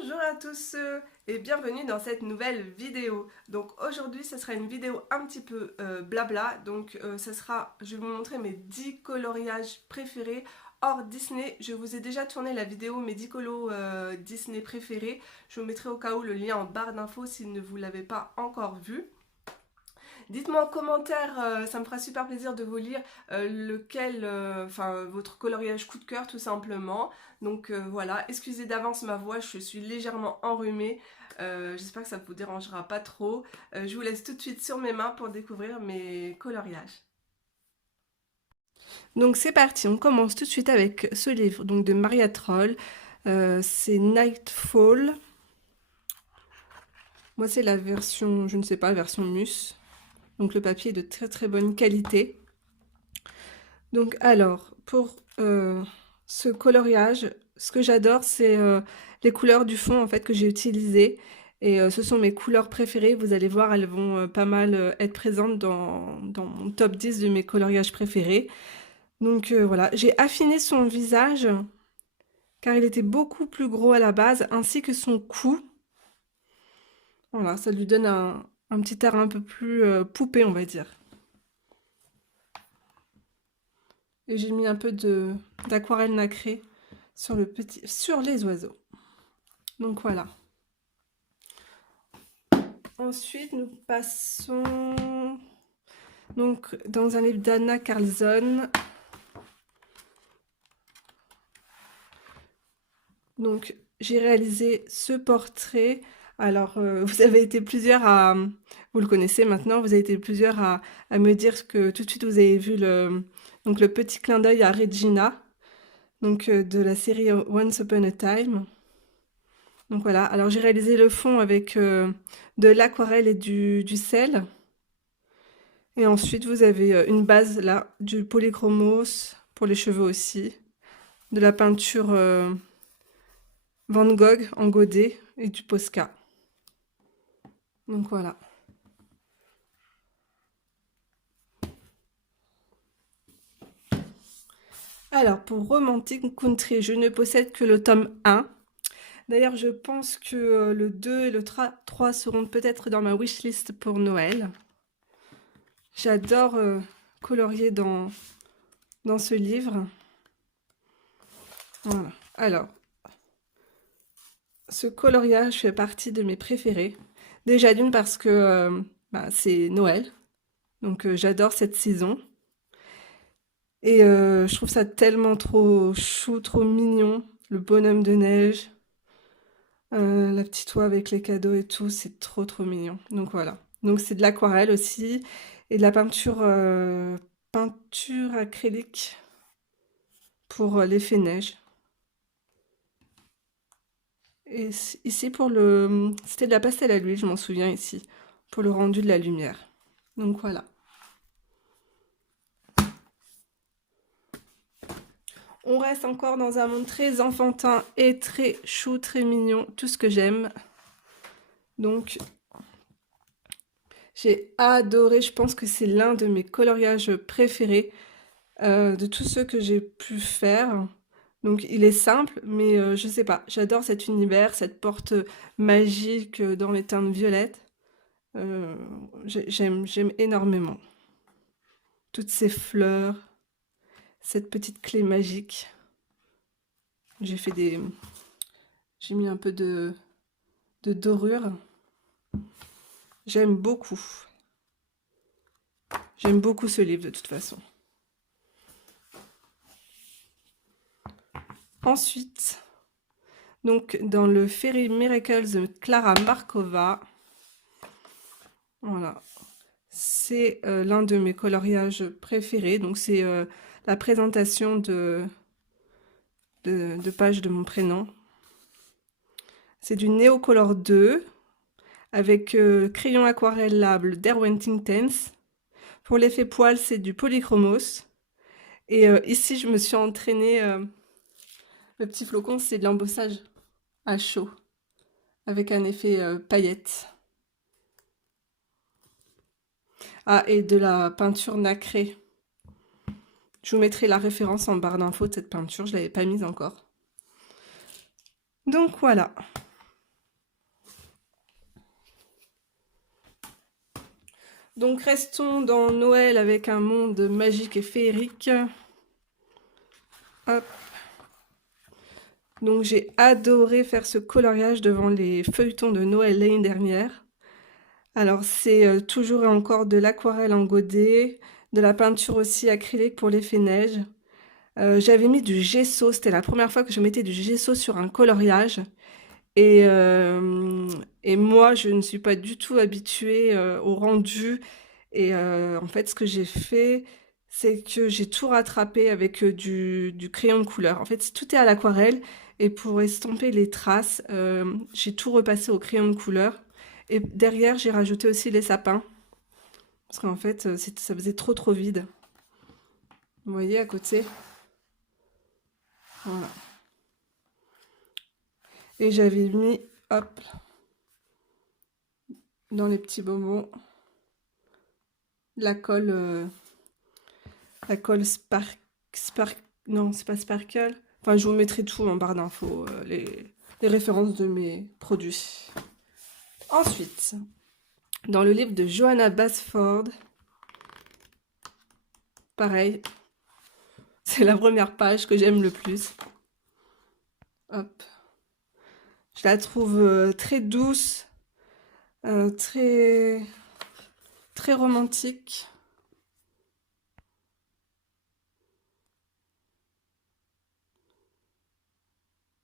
Bonjour à tous et bienvenue dans cette nouvelle vidéo. Donc aujourd'hui ce sera une vidéo un petit peu blabla. Donc je vais vous montrer mes 10 coloriages préférés hors Disney. Je vous ai déjà tourné la vidéo mes 10 colos Disney préférés. Je vous mettrai au cas où le lien en barre d'infos si ne vous l'avez pas encore vu. Dites-moi en commentaire, ça me fera super plaisir de vous lire votre coloriage coup de cœur tout simplement. Donc voilà, excusez d'avance ma voix, je suis légèrement enrhumée. J'espère que ça ne vous dérangera pas trop. Je vous laisse tout de suite sur mes mains pour découvrir mes coloriages. Donc c'est parti, on commence tout de suite avec ce livre donc de Maria Troll. C'est Nightfall. Moi c'est la version, je ne sais pas, version Mus. Donc le papier est de très très bonne qualité. Donc alors, pour ce coloriage, ce que j'adore, c'est les couleurs du fond en fait que j'ai utilisées. Et ce sont mes couleurs préférées. Vous allez voir, elles vont pas mal être présentes dans mon top 10 de mes coloriages préférés. Donc voilà, j'ai affiné son visage car il était beaucoup plus gros à la base, ainsi que son cou. Voilà, ça lui donne un petit air un peu plus poupée, on va dire. Et j'ai mis un peu d'aquarelle nacrée sur les oiseaux. Donc voilà. Ensuite, nous passons donc dans un livre d'Anna Carlzon. Donc j'ai réalisé ce portrait. Alors vous avez été plusieurs vous le connaissez maintenant, vous avez été plusieurs à me dire que tout de suite vous avez vu donc le petit clin d'œil à Regina, donc de la série Once Upon a Time. Donc voilà, alors j'ai réalisé le fond avec de l'aquarelle et du sel. Et ensuite vous avez une base là, du polychromos pour les cheveux aussi, de la peinture Van Gogh en godet et du Posca. Donc voilà. Alors pour Romantic Country, je ne possède que le tome 1. D'ailleurs, je pense que le 2 et le 3 seront peut-être dans ma wishlist pour Noël. J'adore colorier dans ce livre. Voilà. Alors, ce coloriage fait partie de mes préférés. Déjà d'une parce que c'est Noël, donc j'adore cette saison. Et je trouve ça tellement trop chou, trop mignon. Le bonhomme de neige, la petite oie avec les cadeaux et tout, c'est trop trop mignon. Donc voilà. Donc c'est de l'aquarelle aussi et de la peinture acrylique pour l'effet neige. Et ici c'était de la pastel à l'huile, je m'en souviens ici, pour le rendu de la lumière. Donc voilà. On reste encore dans un monde très enfantin et très chou, très mignon, tout ce que j'aime. Donc j'ai adoré, je pense que c'est l'un de mes coloriages préférés de tous ceux que j'ai pu faire. Donc il est simple, mais je sais pas, j'adore cet univers, cette porte magique dans les teintes violettes. Euh, j'aime énormément. Toutes ces fleurs, cette petite clé magique. J'ai fait j'ai mis un peu de dorure. J'aime beaucoup. J'aime beaucoup ce livre de toute façon. Ensuite, donc dans le Fairy Miracles de Clara Markova, voilà, c'est l'un de mes coloriages préférés. Donc c'est la présentation de page de mon prénom. C'est du Neocolor 2 avec crayon aquarellable d'Erwin Tense. Pour l'effet poil, c'est du Polychromos. Et ici, je me suis entraînée. Le petit flocon, c'est de l'embossage à chaud avec un effet paillette. Ah, et de la peinture nacrée. Je vous mettrai la référence en barre d'infos de cette peinture, je ne l'avais pas mise encore. Donc voilà. Donc restons dans Noël avec un monde magique et féerique. Hop. Donc j'ai adoré faire ce coloriage devant les feuilletons de Noël l'année dernière. Alors c'est toujours et encore de l'aquarelle en godet, de la peinture aussi acrylique pour l'effet neige. J'avais mis du gesso, c'était la première fois que je mettais du gesso sur un coloriage. Et, euh, et moi, je ne suis pas du tout habituée au rendu. Et en fait, ce que j'ai fait, c'est que j'ai tout rattrapé avec du crayon de couleur. En fait, tout est à l'aquarelle. Et pour estomper les traces, j'ai tout repassé au crayon de couleur. Et derrière, j'ai rajouté aussi les sapins. Parce qu'en fait, ça faisait trop vide. Vous voyez à côté? Voilà. Et j'avais mis, hop, dans les petits bonbons, la colle, non, c'est pas Sparkle. Enfin, je vous mettrai tout en barre d'infos, les références de mes produits. Ensuite, dans le livre de Johanna Basford, pareil, c'est la première page que j'aime le plus. Hop. Je la trouve très douce, très, très romantique.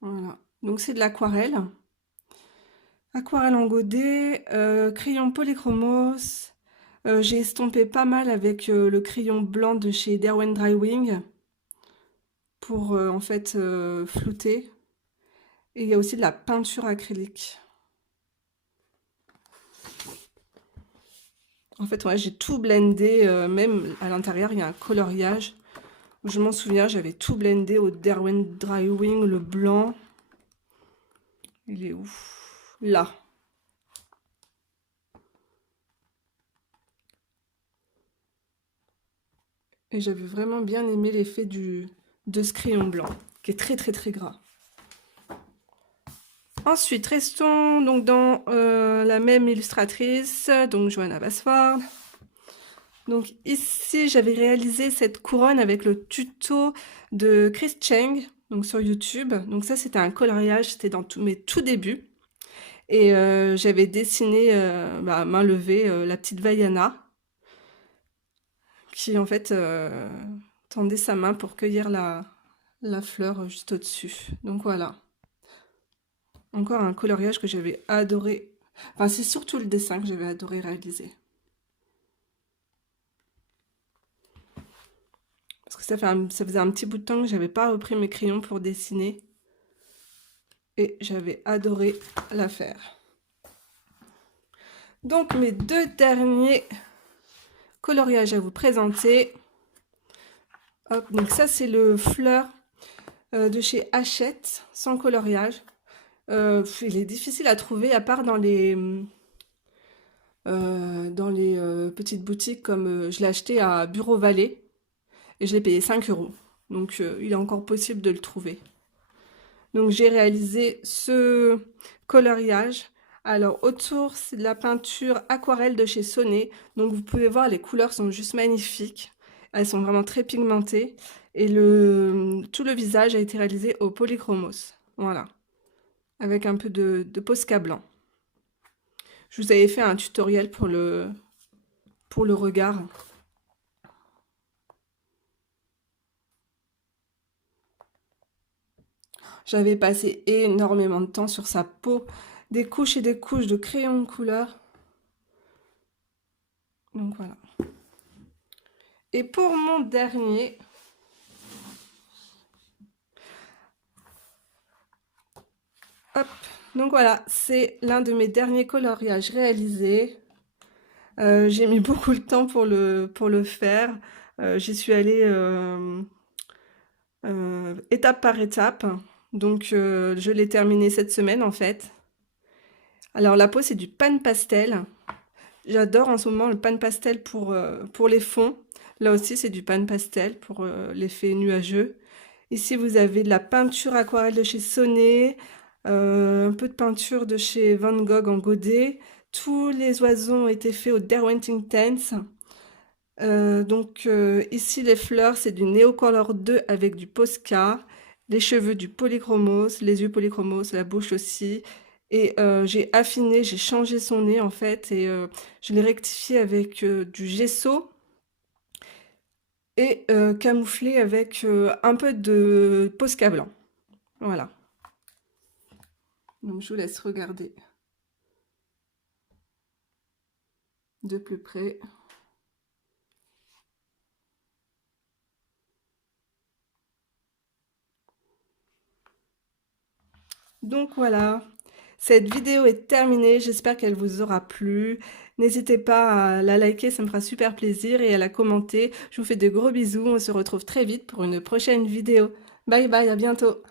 Voilà. Donc c'est de l'aquarelle. Aquarelle en godet, crayon polychromos. J'ai estompé pas mal avec le crayon blanc de chez Derwent Drywing pour en fait flouter. Et il y a aussi de la peinture acrylique. En fait, ouais, j'ai tout blendé, même à l'intérieur, il y a un coloriage. Je m'en souviens, j'avais tout blendé au Derwent Drywing, le blanc. Il est où? Là. Et j'avais vraiment bien aimé l'effet de ce crayon blanc, qui est très gras. Ensuite, restons donc dans la même illustratrice, donc Johanna Basford. Donc ici, j'avais réalisé cette couronne avec le tuto de Chris Cheng, donc sur YouTube. Donc ça, c'était un coloriage, c'était dans mes tout débuts. Et j'avais dessiné à main levée la petite Vaiana, qui en fait tendait sa main pour cueillir la fleur juste au-dessus. Donc voilà. Encore un coloriage que j'avais adoré. Enfin, c'est surtout le dessin que j'avais adoré réaliser. Parce que ça faisait un petit bout de temps que j'avais pas repris mes crayons pour dessiner. Et j'avais adoré la faire. Donc, mes deux derniers coloriages à vous présenter. Hop, donc ça, c'est le fleur de chez Hachette, sans coloriage. Il est difficile à trouver, à part dans les petites boutiques, comme je l'ai acheté à Bureau Vallée. Et je l'ai payé 5 euros. Donc il est encore possible de le trouver. Donc j'ai réalisé ce coloriage. Alors autour, c'est de la peinture aquarelle de chez Sonnet. Donc vous pouvez voir, les couleurs sont juste magnifiques. Elles sont vraiment très pigmentées. Et tout le visage a été réalisé au polychromos. Voilà. Avec un peu de Posca blanc. Je vous avais fait un tutoriel pour le regard. J'avais passé énormément de temps sur sa peau, des couches et des couches de crayon de couleur. Donc voilà. Et pour mon dernier, hop, donc voilà, c'est l'un de mes derniers coloriages réalisés. J'ai mis beaucoup de temps pour le faire. J'y suis allée étape par étape. Donc je l'ai terminé cette semaine en fait. Alors la peau c'est du pan pastel. J'adore en ce moment le pan pastel pour les fonds. Là aussi c'est du pan pastel pour l'effet nuageux. Ici vous avez de la peinture aquarelle de chez Sonnet, un peu de peinture de chez Van Gogh en godet, tous les oiseaux ont été faits au Derwentting Tents. Ici les fleurs c'est du Neocolor 2 avec du Posca, les cheveux du Polychromos, les yeux Polychromos, la bouche aussi. Et j'ai affiné, j'ai changé son nez en fait et je l'ai rectifié avec du gesso et camouflé avec un peu de Posca blanc. Voilà. Donc je vous laisse regarder de plus près. Donc voilà, cette vidéo est terminée, j'espère qu'elle vous aura plu. N'hésitez pas à la liker, ça me fera super plaisir, et à la commenter. Je vous fais de gros bisous, on se retrouve très vite pour une prochaine vidéo. Bye bye, à bientôt.